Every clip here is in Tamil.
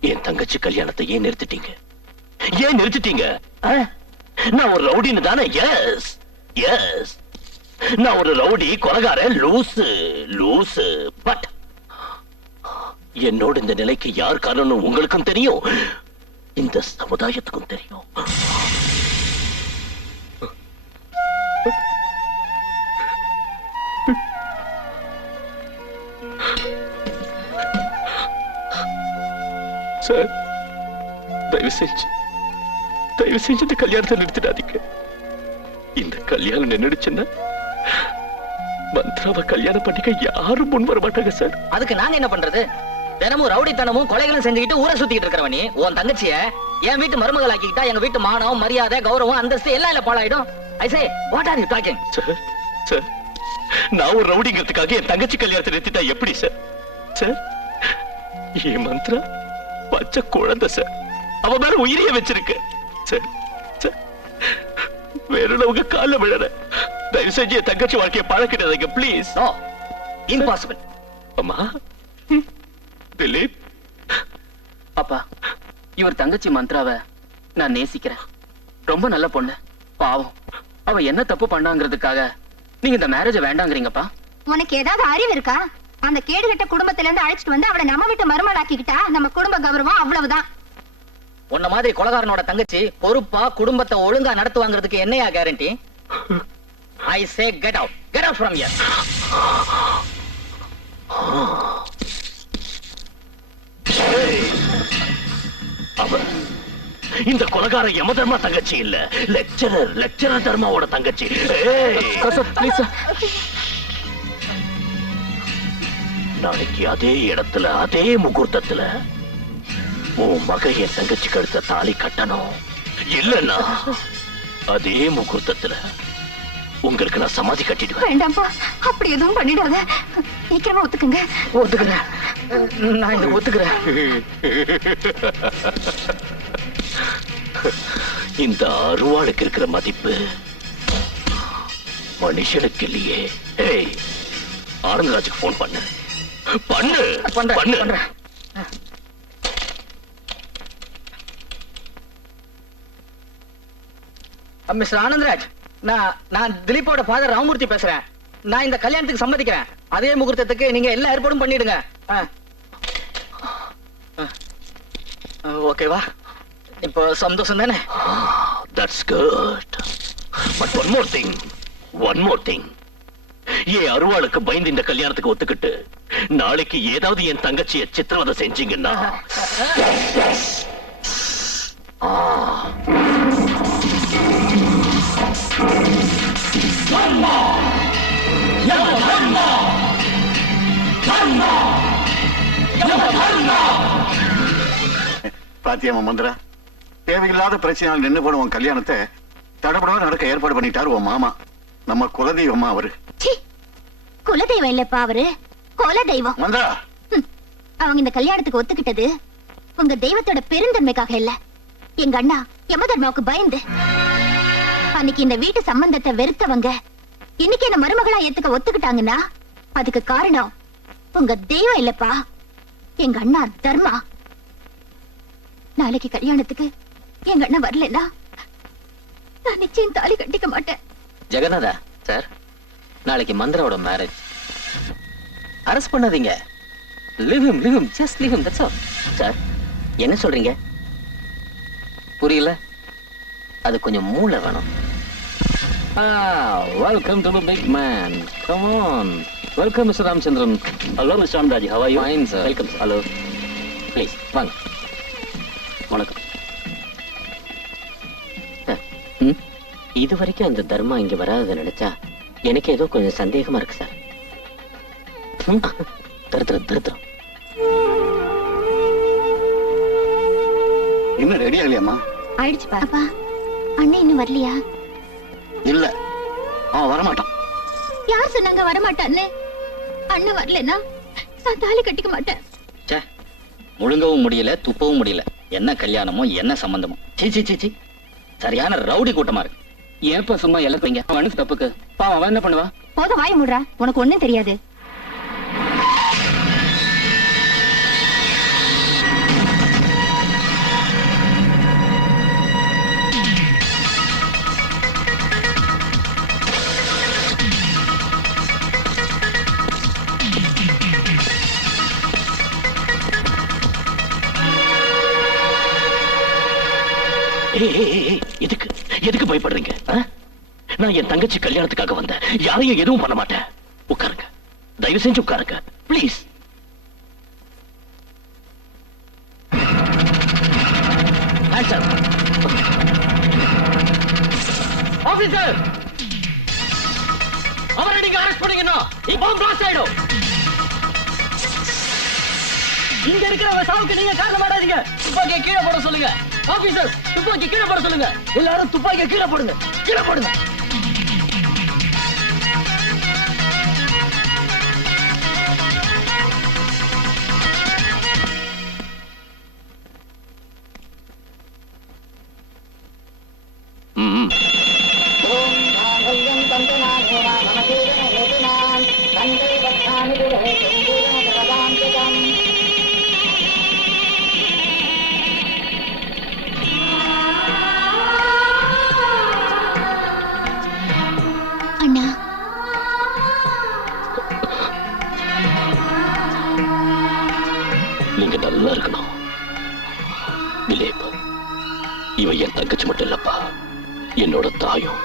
என் தங்கச்சி கல்யாணத்தை ஏன் நிறுத்திட்டீங்க? ஏன் நிறுத்திட்டீங்க? நான் ஒரு ரவுடின்னு தானே? எஸ் எஸ் நான் ஒரு ரவுடி கொலகாரன் லூசு லூசு. பட் என்னோட இந்த நிலைக்கு யார் காரணம் உங்களுக்கும் தெரியும்? இந்த சமுதாயத்துக்கும் தெரியும். சார் தயவு செஞ்சு தயவு செஞ்சு இந்த கல்யாணத்தை நிறுத்திடாதீங்க. இந்த கல்யாணம் நின்றுடுச்சுன்னா மந்த்ராவை கல்யாணம் பண்ணிக்க யாரும் முன் வர மாட்டாங்க சார் அதுக்கு நாங்க என்ன பண்றது? தினமும் ரவுடித்தனமும் கொலைகளும் செஞ்சுக்கிட்டு ஊரை சுத்திட்டு இருக்கிறவ நீ உன் தங்கச்சிய என் வீட்டு மருமகள் ஆக்கிக்கிட்டா எங்க வீட்டு மானம் மரியாதை கௌரவம் அந்தஸ்து எல்லாம் இல்ல பாழாயிடும். I say what are you talking sir sir நான் ஒரு ரவுடிங்கிறதுக்காக என் தங்கச்சி கல்யாணத்தை நிறுத்திட்டா எப்படி சார் சார் என் மந்த்ரா பச்சை குழந்தை சார் அவ மேல உயிரிய வச்சிருக்கு. சார் சார் வேற உங்க கால விழற தயவு செஞ்சு என் தங்கச்சி வாழ்க்கையை பழக்கிடாதீங்க ப்ளீஸ் இம்பாசிபிள் அம்மா. திலீப். அப்பா இவர் தங்கச்சி மந்த்ராவை நான் நேசிக்கிறேன். ரொம்ப நல்ல பொண்ணு. பாவம். அவ என்ன தப்பு பண்ணாங்கிறதுக்காக நீங்க இந்த மேரேஜ வேண்டாங்கிறீங்கப்பா. உனக்கு ஏதாவது அறிவு இருக்கா? அந்த கேடுகட்ட குடும்பத்துல இருந்து அழைச்சிட்டு வந்து அவளை நம்ம வீட்டு மருமலாக்கிக்கிட்டா நம்ம குடும்ப கௌரவம் அவ்வளவுதான். உன்ன மாதிரி கொலகாரனோட தங்கச்சி பொறுப்பா குடும்பத்தை ஒழுங்கா நடத்துவாங்கிறதுக்கு என்னையா guarantee I say get out get out from here அவ இந்த கொலகார யம தர்மா தங்கச்சி இல்ல. லெக்சரர் லெக்சரர் தர்மாவோட தங்கச்சி. நாளைக்கு அதே இடத்துல அதே முகூர்த்தத்துல உன் மக என் தங்கச்சி கழுத்த தாலி கட்டணும். இல்லன்னா அதே முகூர்த்தத்துல உங்களுக்கு நான் சமாதி கட்டிடுவேன். வேண்டாம்ப்பா அப்படி எதுவும் பண்ணிடாத. சீக்கிரமா ஒத்துக்குங்க. ஒத்துக்கிறேன். நான் இந்த ஒத்துக்கிறேன். இந்த அருவாளுக்கு இருக்கிற மதிப்பு மனுஷனுக்கு இல்லையே. ஏய் ஆனந்தராஜுக்கு ஃபோன் பண்ணு. பண்ணு பண்ணு. மிஸ்டர் ஆனந்தராஜ் நான் நான் திலீப்போட ஃபாதர் ராமூர்த்தி பேசுறேன். நான் இந்த கல்யாணத்துக்கு சம்மதிக்கிறேன். அதே முகூர்த்தத்துக்கு நீங்க எல்லா ஏற்பாடும் பண்ணிடுங்க. ஓகேவா? இப்போ சந்தோஷம் தானே that's good but one more thing one more thing ஏன் அருவாளுக்கு பயந்து இந்த கல்யாணத்துக்கு ஒத்துக்கிட்டு நாளைக்கு ஏதாவது என் தங்கச்சிய சித்திரவதை செஞ்சீங்கன்னா பாத்தியம்மா மந்திரா தேவையில்லாத பிரச்சனையால் நின்னு போன உன் கல்யாணத்தை தடபடவா நடக்க ஏற்பாடு பண்ணிட்டாரு உன் மாமா. நம்ம குலதெய்வமா அவரு. குலதெய்வம் இல்லப்பா அவரு. குல தெய்வம் மந்திரா அவங்க இந்த கல்யாணத்துக்கு ஒத்துக்கிட்டது உங்க தெய்வத்தோட பெருந்தன்மைக்காக இல்ல. எங்க அண்ணா யமதர்மாவுக்கு பயந்து. அன்னைக்கு இந்த வீட்டு சம்பந்தத்தை வெறுத்தவங்க இன்னைக்கு என்ன மருமகளா ஏத்துக்க ஒத்துக்கிட்டாங்கன்னா அதுக்கு காரணம் உங்க தெய்வம் இல்லப்பா. எங்க அண்ணா தர்மா. நாளைக்கு கல்யாணத்துக்கு எங்க அண்ணா வரலன்னா நான் நிச்சயம் தாலி கட்டிக்க மாட்டேன். ஜெகநாதா சார் நாளைக்கு மந்திராவோட மேரேஜ் அரெஸ்ட் பண்ணாதீங்க. Leave him leave him just leave him that's all sir என்ன சொல்றீங்க? புரியல. அது கொஞ்சம் மூளை வேணும். Welcome to the big man come on welcome mister Ramachandran hello mister Ramaraj how are you fine sir welcome hello please வாங்க. வணக்கம். இது வரைக்கும் அந்த தர்மா இங்க வராததை நினைச்சா எனக்கு ஏதோ கொஞ்சம் சந்தேகமா இருக்கு சார். தருத்திரம் தருத்திரம். இன்னும் ரெடி ஆகலையாம்மா? ஆயிடுச்சுப்பா அப்பா அண்ணன் இன்னும் வரலையா? இல்ல. அவன் வரமாட்டான். யார் சொன்னாங்க வரமாட்டான்னு? அண்ணன் வரலன்னா நான் தாலி கட்டிக்க மாட்டேன். ச்சே முழுங்கவும் முடியல துப்பவும் முடியல. என்ன கல்யாணமோ என்ன சம்பந்தமோ. சீ சீ சீ சீ. சரியான ரவுடி கூட்டமா இருக்கு. ஏன் சும்மா இழப்பீங்க அவனுக்கு தப்புக்கு. பாவம் அவன் என்ன பண்ணுவா? போதும் வாய முடுறா. உனக்கு ஒண்ணும் தெரியாது. எதுக்கு எதுக்கு பயப்படுறீங்க நான் என் தங்கச்சி கல்யாணத்துக்காக வந்தேன். யாரையும் எதுவும் பண்ண மாட்டேன். உட்காருங்க. தயவு செஞ்சு உட்காருங்க. ப்ளீஸ் ஆபீசர் அவரை நீங்க அரெஸ்ட் பண்ணீங்கன்னா இப்போ பிளாஸ்ட் ஆயிடும். இங்க இருக்கிற சாவுக்கு நீங்க காரணமாடாதீங்க. துப்பாக்கியை கீழே போட சொல்லுங்க. ஆபீசர் துப்பாக்கி கீழே போட சொல்லுங்க. எல்லாரும் துப்பாக்கி கீழே போடுங்க. கீழே போடுங்க. என்னோட தாயும்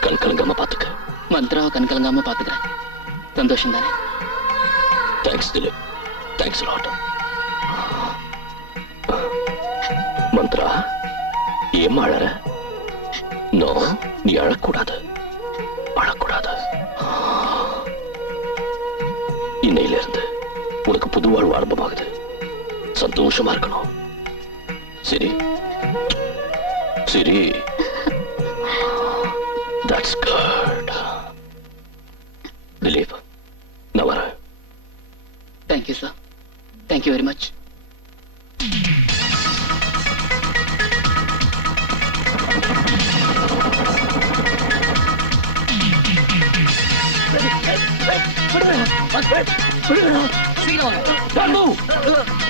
கண் கலங்காம பாத்துக்க. மந்த்ராவை கண் கலங்காம பாத்துக்கிறேன் சந்தோஷம் தானே thanks Dilip thanks lot Mantra ஏன் அழற? நோ நீ அழக்கூடாது. அழக்கூடாது. இன்னையில இருந்து உனக்கு புது வாழ்வு ஆரம்பமாகுது. சந்தோஷமா இருக்கணும். சரி. சரி. தட்ஸ் குட் திலீப் நான் வரேன் thank you sir thank you very much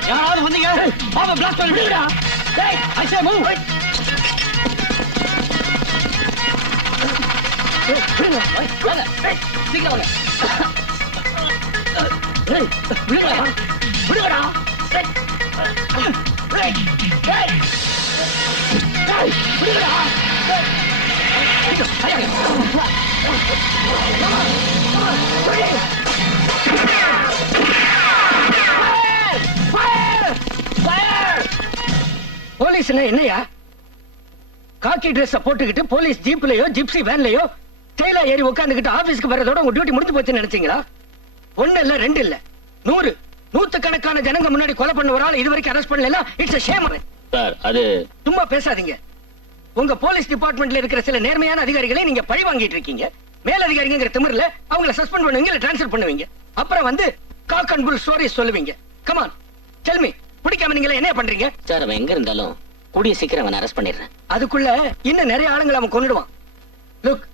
யாராவது வந்தீங்க பாப்பா பிளாஸ்ட் பண்ணி விடுங்கடா டேய் ஐ சே மூவ் விடுங்க வாங்க ஏய், சீக்கிரம் வாங்க ஏய், போலீஸ்னா என்னையா? காக்கி ட்ரெஸ் போட்டுக்கிட்டு போலீஸ் ஜீப்லயோ ஜிப்சி வேன்லயோ டெய்லா ஏறி உட்காந்துக்கிட்டு ஆபீஸ்க்கு வர்றதோட உங்க டியூட்டி முடிஞ்சு போச்சுன்னு நினைச்சீங்களா? ஒண்ணு இல்ல ரெண்டு இல்ல. நூறு. நூத்துக்கணக்கான ஜனங்க முன்னாடி கொலை பண்ண ஒரு ஆள் இது வரைக்கும் அரெஸ்ட் பண்ணல இட்ஸ் ஷேம் சார் அது சும்மா பேசாதீங்க. உங்க போலீஸ் டிபார்ட்மெண்ட்ல இருக்கிற சில நேர்மையான அதிகாரிகளை நீங்க பழி வாங்கிட்டு இருக்கீங்க. மேல் அதிகாரிங்கிற திமிர்ல அவங்கள சஸ்பெண்ட் பண்ணுவீங்க இல்ல ட்ரான்ஸ்ஃபர் பண்ணுவீங்க. அப்புறம் வந்து காக் அண்ட் புல் ஸ்டோரிஸ் சொல்லுவீங்க. கமான் டெல் மீ பிடிக்காம நீங்க என்ன பண்றீங்க? சார் அவன் எங்க இருந்தாலும் கூடிய சீக்கிரம் அவன் அரெஸ்ட் பண்ணிடுறேன். அதுக்குள்ள இன்னும் நிறைய ஆளுங்களை அவன் கொன்னுடுவான். லுக்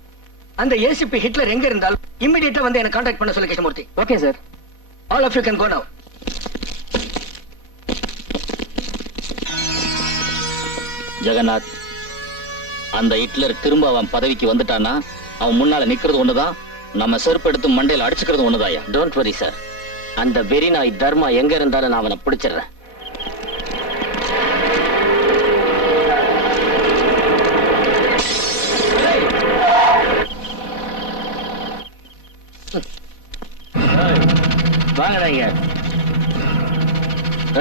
அந்த ஏசிபி ஹிட்லர் எங்க இருந்தாலும் இமிடியேட்டா வந்து என்ன கான்டாக்ட் பண்ண சொல்லி Krishnamurthy. Okay sir all of you can go now Jagannath அந்த ஹிட்லர் திரும்ப அவன் பதவிக்கு வந்துட்டான்னா அவன் முன்னால நிக்கிறது ஒண்ணுதான் நம்ம செருப்பு எடுத்து மண்டையில அடிச்சுக்கிறது ஒண்ணுதாயா டோன்ட் வரி சார் அந்த வெறி நாய் தர்மா எங்க இருந்தாலும் நான் அவனை பிடிச்சிடுறேன்.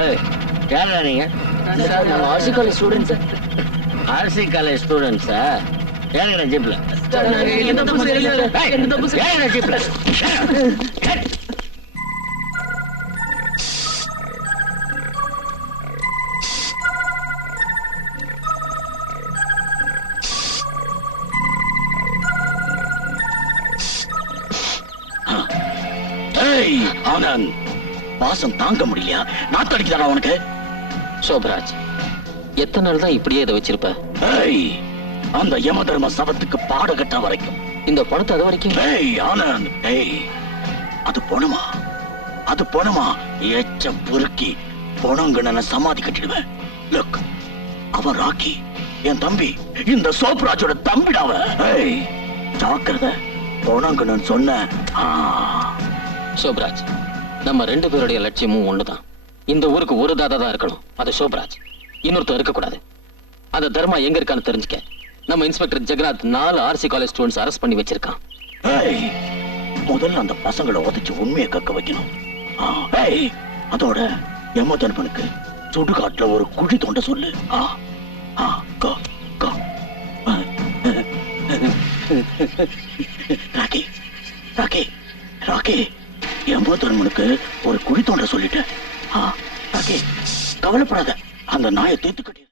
ஏய் யாரா நீங்க? நாங்க RC college student sir. RC college ஸ்டூடெண்ட்ஸா ஏங்க ஜீப்ல எந்த தப்பு செய்யல சார். எந்த தப்பு வாசம் தாங்க முடியலையா? நாத்தடிக்கிறாரா உனக்கு? சோபராஜ் எத்தனை நாள் தான் இப்படியே இதை வச்சிருப்ப? ஏய் அந்த யம தர்ம சபத்துக்கு பாட கட்ட வரைக்கும். இந்த பணத்தை அது வரைக்கும்? ஏய் ஆனந்த் ஏய் அது பொணமா? அது பொணமா? எச்ச பொறுக்கி பொணங்கன சமாதி கட்டிடுவேன். லுக் அவன் ராக்கி என் தம்பி இந்த சோப்ராஜோட தம்பிடாவ ஏய் ஜாக்கிரதை பொணங்கன்னு சொன்ன சோபராஜ் நம்ம ரெண்டு பேருடைய லட்சியமும் ஒண்ணுதான். இந்த ஊருக்கு ஒரு தாதா தான் இருக்கணும். அது சோபராஜ். இன்னொருத்தர் இருக்கக்கூடாது. அந்த தர்மா எங்க இருக்கான்னு தெரிஞ்சுக்க. நம்ம இன்ஸ்பெக்டர் ஜெகநாத் நாலு ஆர்சி காலேஜ் ஸ்டூடெண்ட்ஸ் அரெஸ்ட் பண்ணி வச்சிருக்கான். ஏய், முதல்ல அந்த பசங்களை உதைச்சு உண்மையை கக்க வைக்கணும். ஏய், அதோட எம்ம சுடுகாட்டுல ஒரு குழி தோண்ட சொல்லு. ஆ, ஆ, ஆ. Rocky Rocky Rocky. என் தன்பனுக்கு ஒரு குழி தோண்ட சொல்லிட்டேன். ஆ, கவலைப்படாத. அந்த நாயை தீர்த்து